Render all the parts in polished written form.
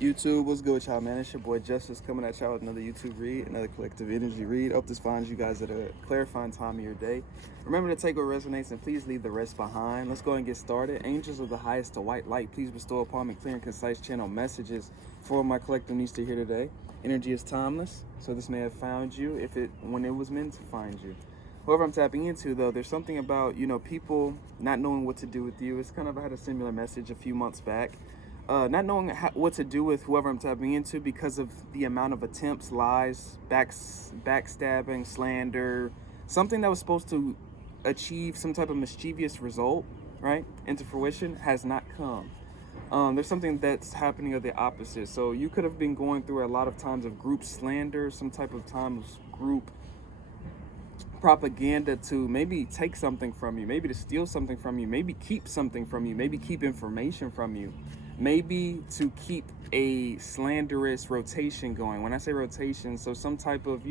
YouTube, what's good with y'all, man? It's your boy Justice coming at y'all with another YouTube read, another collective energy read. Hope this finds you guys at a clarifying time of your day. Remember to take what resonates and please leave the rest behind. Let's go and get started. Angels of the highest to white light, please bestow upon me clear and concise channel messages for what my collective needs to hear today. Energy is timeless, so this may have found you when it was meant to find you. Whoever I'm tapping into, though, there's something about, people not knowing what to do with you. It's kind of, I had a similar message a few months back. Not knowing what to do with whoever I'm tapping into because of the amount of attempts, lies, backstabbing, slander, something that was supposed to achieve some type of mischievous result, right, into fruition has not come. There's something that's happening of the opposite. So you could have been going through a lot of times of group slander, some type of times group propaganda to maybe take something from you, maybe to steal something from you, maybe keep something from you, maybe keep information from you, maybe to keep a slanderous rotation going. When I say rotation, so some type of,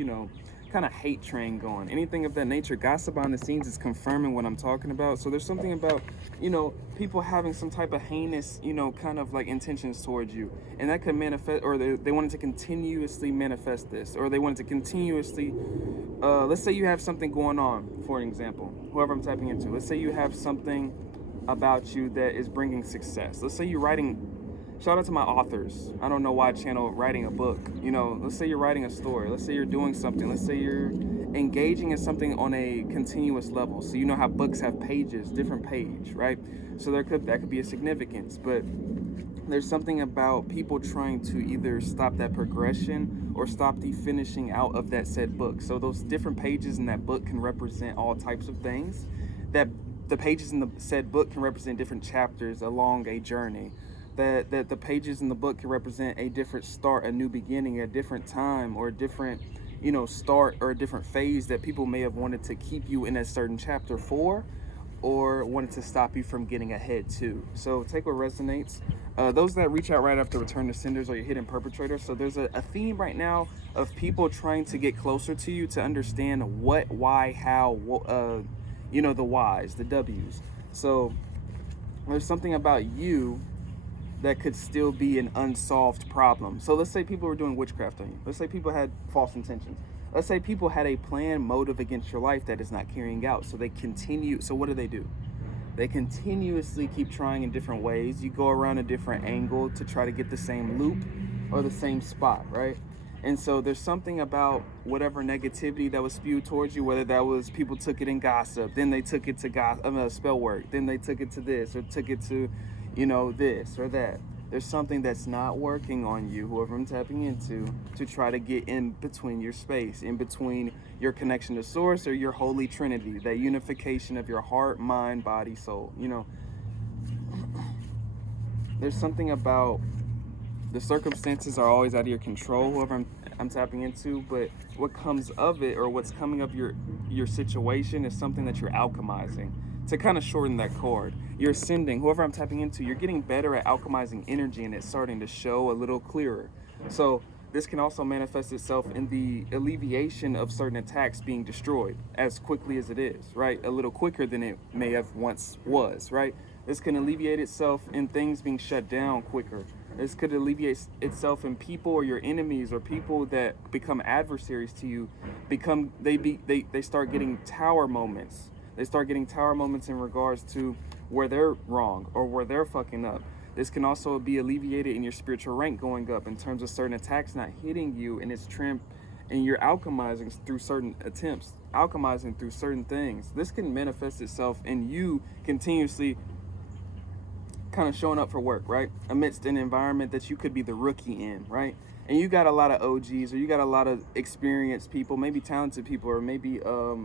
kind of hate train going, anything of that nature. Gossip behind the scenes is confirming what I'm talking about. So there's something about, people having some type of heinous, kind of like intentions towards you, and that could manifest, or they wanted to continuously manifest this, or they wanted to continuously, let's say you have something going on, for an example, whoever I'm tapping into, let's say you have something about you that is bringing success. Let's say you're writing, shout out to my authors, I don't know why channel writing a book, let's say you're writing a story, let's say you're doing something, let's say you're engaging in something on a continuous level. So you know how books have pages, different page, right? So that could be a significance, but there's something about people trying to either stop that progression or stop the finishing out of that said book. So those different pages in that book can represent all types of things. That the pages in the said book can represent different chapters along a journey. That the pages in the book can represent a different start, a new beginning, a different time, or a different, start, or a different phase that people may have wanted to keep you in a certain chapter for, or wanted to stop you from getting ahead too. So take what resonates. Those that reach out right after return to senders are your hidden perpetrators. So there's a theme right now of people trying to get closer to you to understand what, why, how, the whys, the W's. So there's something about you that could still be an unsolved problem. So let's say people were doing witchcraft on you. Let's say people had false intentions. Let's say people had a planned motive against your life that is not carrying out. So they continue. So what do? They continuously keep trying in different ways. You go around a different angle to try to get the same loop or the same spot, right? And so there's something about whatever negativity that was spewed towards you, whether that was people took it in gossip, then they took it to spell work, then they took it to this, or took it to, this or that. There's something that's not working on you, whoever I'm tapping into, to try to get in between your space, in between your connection to source or your holy trinity, that unification of your heart, mind, body, soul. There's something about the circumstances are always out of your control, whoever I'm tapping into, but what comes of it, or what's coming of your situation, is something that you're alchemizing. To kind of shorten that cord, you're ascending, whoever I'm tapping into, you're getting better at alchemizing energy, and it's starting to show a little clearer. So this can also manifest itself in the alleviation of certain attacks being destroyed as quickly as it is, right? A little quicker than it may have once was, right? This can alleviate itself in things being shut down quicker. This could alleviate itself in people or your enemies, or people that become adversaries to you, they start getting tower moments. They start getting tower moments in regards to where they're wrong or where they're fucking up. This can also be alleviated in your spiritual rank going up in terms of certain attacks not hitting you, and it's and you're alchemizing through certain attempts, alchemizing through certain things. This can manifest itself in you continuously kind of showing up for work, right? Amidst an environment that you could be the rookie in, right? And you got a lot of OGs, or you got a lot of experienced people, maybe talented people, or maybe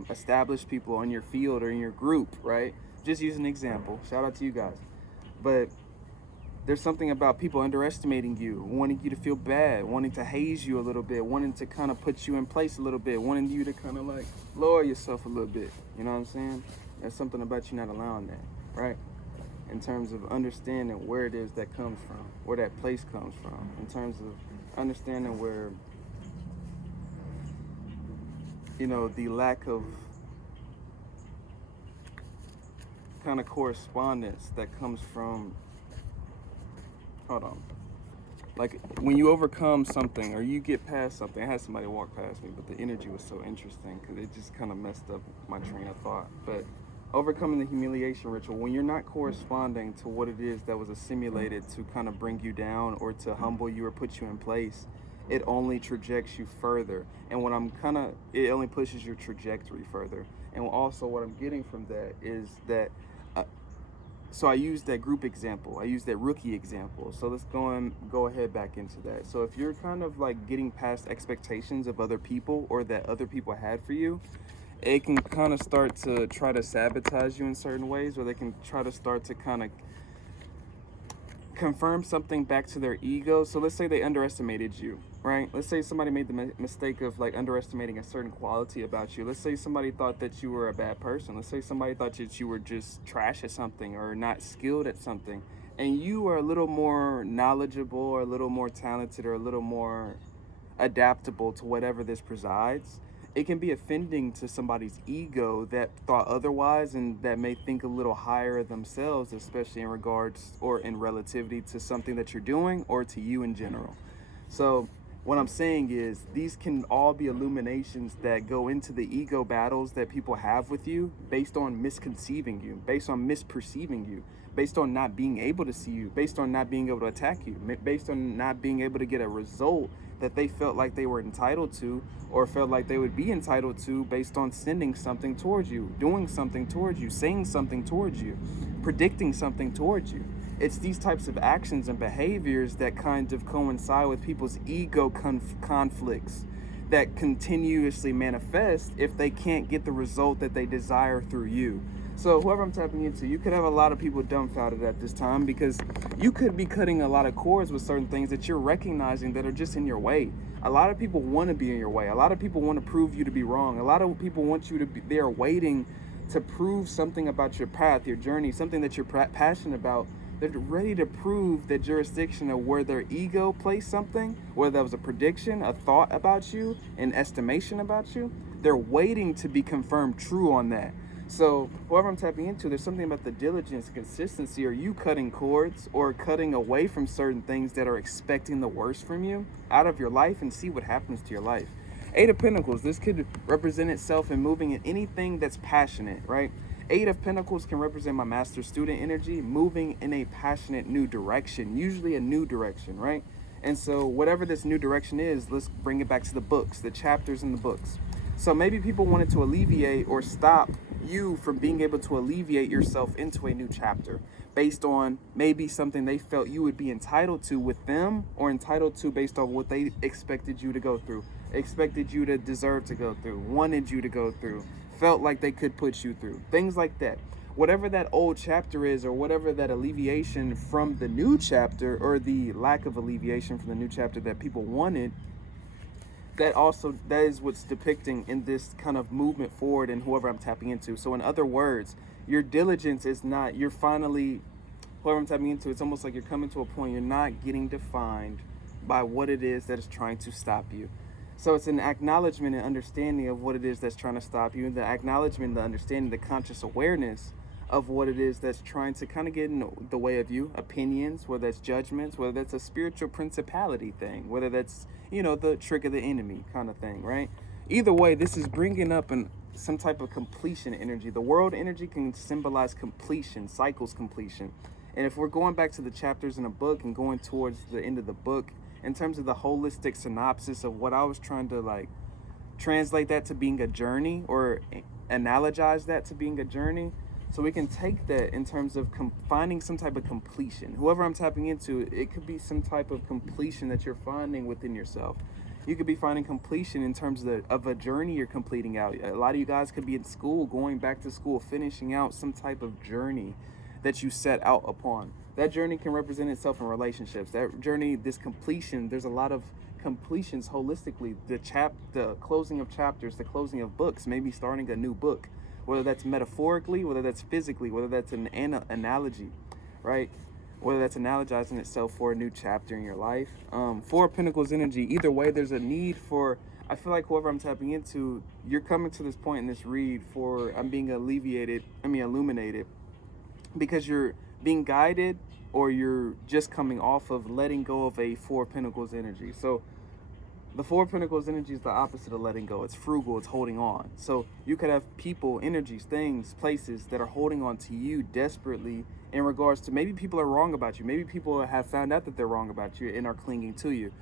established people on your field or in your group, right? Just use an example. Shout out to you guys. But there's something about people underestimating you, wanting you to feel bad, wanting to haze you a little bit, wanting to kind of put you in place a little bit, wanting you to kind of like lower yourself a little bit. You know what I'm saying? There's something about you not allowing that, right? In terms of understanding where it is that comes from, where that place comes from, in terms of understanding where, the lack of kind of correspondence that comes from, hold on, like when you overcome something or you get past something. I had somebody walk past me, but the energy was so interesting because it just kind of messed up my train of thought. But overcoming the humiliation ritual, when you're not corresponding to what it is that was assimilated to kind of bring you down or to humble you or put you in place, it only trajects you further. And what I'm kind of, it only pushes your trajectory further. And also what I'm getting from that is that so I used that group example. I used that rookie example. So let's go ahead back into that. So if you're kind of like getting past expectations of other people or that other people had for you, it can kind of start to try to sabotage you in certain ways, or they can try to start to kind of confirm something back to their ego. So let's say they underestimated you, right? Let's say somebody made the mistake of like underestimating a certain quality about you. Let's say somebody thought that you were a bad person. Let's say somebody thought that you were just trash at something or not skilled at something, and you are a little more knowledgeable or a little more talented or a little more adaptable to whatever this presides. It can be offending to somebody's ego that thought otherwise and that may think a little higher of themselves, especially in regards or in relativity to something that you're doing or to you in general. So what I'm saying is these can all be illuminations that go into the ego battles that people have with you based on misconceiving you, based on misperceiving you, based on not being able to see you, based on not being able to attack you, based on not being able to get a result that they felt like they were entitled to or felt like they would be entitled to based on sending something towards you, doing something towards you, saying something towards you, predicting something towards you. It's these types of actions and behaviors that kind of coincide with people's ego conflicts that continuously manifest if they can't get the result that they desire through you. So whoever I'm tapping into, you could have a lot of people dumbfounded at this time because you could be cutting a lot of cords with certain things that you're recognizing that are just in your way. A lot of people want to be in your way. A lot of people want to prove you to be wrong. A lot of people want you to be, they're waiting to prove something about your path, your journey, something that you're passionate about. They're ready to prove the jurisdiction of where their ego placed something, whether that was a prediction, a thought about you, an estimation about you. They're waiting to be confirmed true on that. So whoever I'm tapping into, there's something about the diligence, consistency, or you cutting cords or cutting away from certain things that are expecting the worst from you out of your life and see what happens to your life. Eight of Pentacles, this could represent itself in moving in anything that's passionate, right? Eight of Pentacles can represent my master student energy, moving in a passionate new direction, usually a new direction, right? And so whatever this new direction is, let's bring it back to the books, the chapters in the books. So maybe people wanted to alleviate or stop you from being able to alleviate yourself into a new chapter based on maybe something they felt you would be entitled to with them or entitled to based on what they expected you to go through, expected you to deserve to go through, wanted you to go through, felt like they could put you through, things like that. Whatever that old chapter is or whatever that alleviation from the new chapter or the lack of alleviation from the new chapter that people wanted, that is what's depicting in this kind of movement forward and whoever I'm tapping into. So in other words, your diligence is not, you're finally, whoever I'm tapping into, it's almost like you're coming to a point you're not getting defined by what it is that is trying to stop you. So it's an acknowledgement and understanding of what it is that's trying to stop you, and the acknowledgement, the understanding, the conscious awareness of what it is that's trying to kind of get in the way of you, opinions, whether that's judgments, whether that's a spiritual principality thing, whether that's, the trick of the enemy kind of thing, right? Either way, this is bringing up some type of completion energy. The world energy can symbolize completion, cycles completion. And if we're going back to the chapters in a book and going towards the end of the book, in terms of the holistic synopsis of what I was trying to translate that to being a journey or analogize that to being a journey. So we can take that in terms of finding some type of completion. Whoever I'm tapping into, it could be some type of completion that you're finding within yourself. You could be finding completion in terms of a journey you're completing out. A lot of you guys could be in school, going back to school, finishing out some type of journey that you set out upon. That journey can represent itself in relationships. That journey, this completion, there's a lot of completions holistically. The closing of chapters, the closing of books, maybe starting a new book. Whether that's metaphorically, whether that's physically, whether that's an analogy, right? Whether that's analogizing itself for a new chapter in your life. Four of Pentacles energy, either way, there's a need for, I feel like whoever I'm tapping into, you're coming to this point in this read for, I'm being illuminated, because you're being guided or you're just coming off of letting go of a Four of Pentacles energy. So the Four of Pentacles energy is the opposite of letting go. It's frugal, it's holding on. So you could have people, energies, things, places that are holding on to you desperately in regards to, maybe people are wrong about you. Maybe people have found out that they're wrong about you and are clinging to you.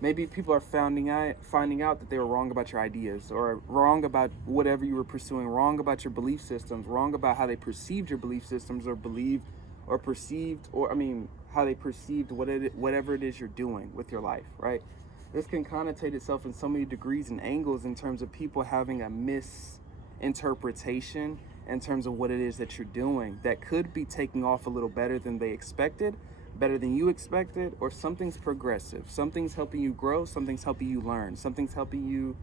Maybe people are finding out that they were wrong about your ideas, or wrong about whatever you were pursuing, wrong about your belief systems, wrong about how they perceived your belief systems, or believed or perceived, or how they perceived whatever it is you're doing with your life, right? This can connotate itself in so many degrees and angles in terms of people having a misinterpretation in terms of what it is that you're doing that could be taking off a little better than they expected, better than you expected, or something's progressive. Something's helping you grow, something's helping you learn, something's helping you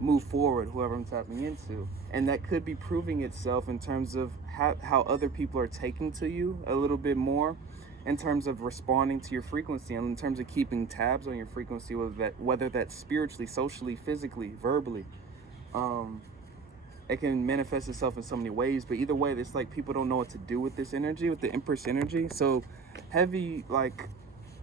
move forward, whoever I'm tapping into. And that could be proving itself in terms of how other people are taking to you a little bit more, in terms of responding to your frequency, and in terms of keeping tabs on your frequency, whether that's spiritually, socially, physically, verbally. It can manifest itself in so many ways, but either way, it's like people don't know what to do with this energy, with the Empress energy. So heavy, like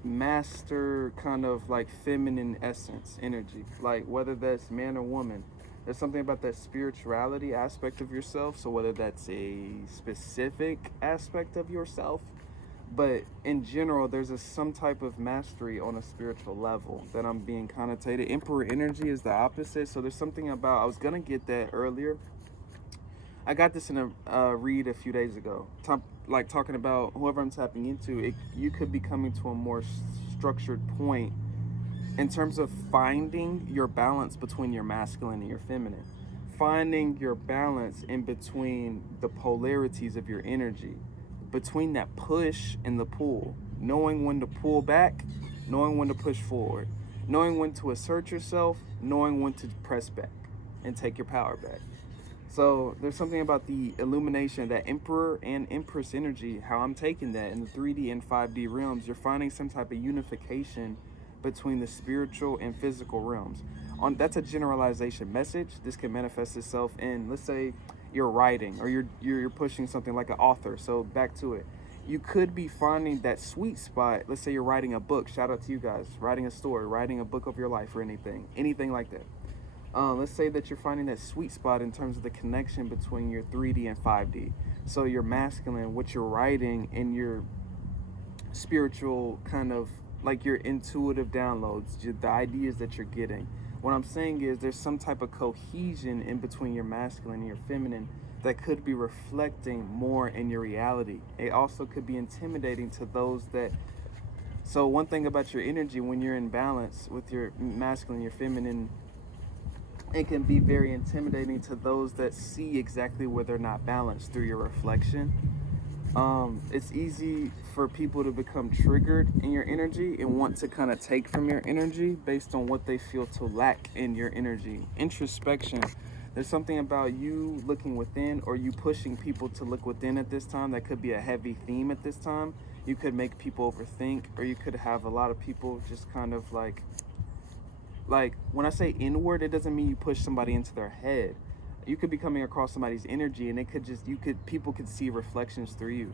master, kind of like feminine essence energy, like whether that's man or woman. There's something about that spirituality aspect of yourself. So whether that's a specific aspect of yourself, but in general, there's some type of mastery on a spiritual level that I'm being connotated. Emperor energy is the opposite. So there's something about, I was going to get that earlier. I got this in a read a few days ago. Talking about whoever I'm tapping into, you could be coming to a more structured point in terms of finding your balance between your masculine and your feminine. Finding your balance in between the polarities of your energy, between that push and the pull, knowing when to pull back, knowing when to push forward, knowing when to assert yourself, knowing when to press back and take your power back. So there's something about the illumination, that Emperor and Empress energy, how I'm taking that in the 3D and 5D realms. You're finding some type of unification between the spiritual and physical realms. That's a generalization message. This can manifest itself in, let's say, you're writing, or you're pushing something like an author. So back to it, you could be finding that sweet spot. Let's say you're writing a book. Shout out to you guys, writing a story, writing a book of your life, or anything like that. Let's say that you're finding that sweet spot in terms of the connection between your 3D and 5D. So your masculine, what you're writing, and your spiritual, kind of like your intuitive downloads, the ideas that you're getting. What I'm saying is there's some type of cohesion in between your masculine and your feminine that could be reflecting more in your reality. It also could be intimidating to those that... So one thing about your energy, when you're in balance with your masculine and your feminine, it can be very intimidating to those that see exactly where they're not balanced through your reflection. It's easy for people to become triggered in your energy and want to kind of take from your energy based on what they feel to lack in your energy. Introspection. There's something about you looking within, or you pushing people to look within at this time. That could be a heavy theme at this time. You could make people overthink, or you could have a lot of people just kind of like when I say inward, it doesn't mean you push somebody into their head. You could be coming across somebody's energy, and people could see reflections through you.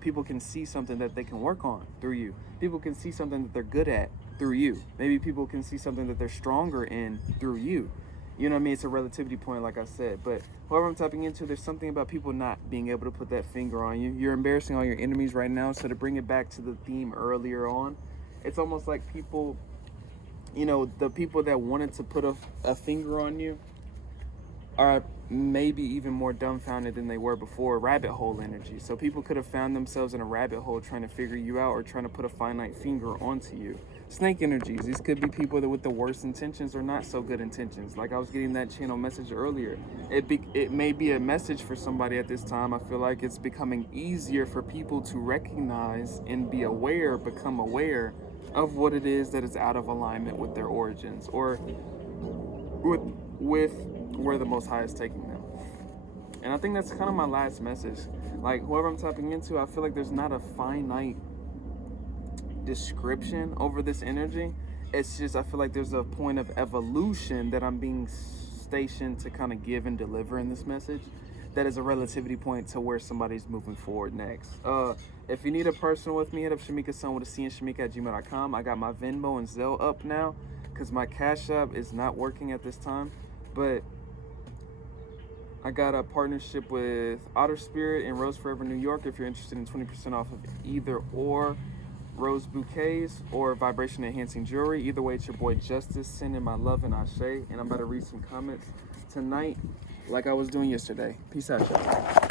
People can see something that they can work on through you. People can see something that they're good at through you. Maybe people can see something that they're stronger in through you. You know what I mean? It's a relativity point, like I said. But whoever I'm tapping into, there's something about people not being able to put that finger on you. You're embarrassing all your enemies right now. So to bring it back to the theme earlier on, it's almost like people, the people that wanted to put a finger on you are maybe even more dumbfounded than they were before. Rabbit hole energy. So people could have found themselves in a rabbit hole trying to figure you out, or trying to put a finite finger onto you. Snake energies. These could be people that with the worst intentions or not so good intentions. Like I was getting that channel message earlier. It may be a message for somebody at this time. I feel like it's becoming easier for people to recognize and become aware of what it is that is out of alignment with their origins, or with where the Most High is taking them. And I think that's kind of my last message. Like whoever I'm tapping into, I feel like there's not a finite description over this energy. It's just, I feel like there's a point of evolution that I'm being stationed to kind of give and deliver in this message. that is a relativity point to where somebody's moving forward next. If you need a personal with me, hit up Shamika Son with a C and Shamika@gmail.com. I got my Venmo and Zelle up now because my Cash App is not working at this time. But I got a partnership with Otter Spirit in Rose Forever, New York. If you're interested in 20% off of either or rose bouquets or vibration enhancing jewelry. Either way, it's your boy Justice sending my love and ashe. And I'm about to read some comments tonight like I was doing yesterday. Peace out, y'all.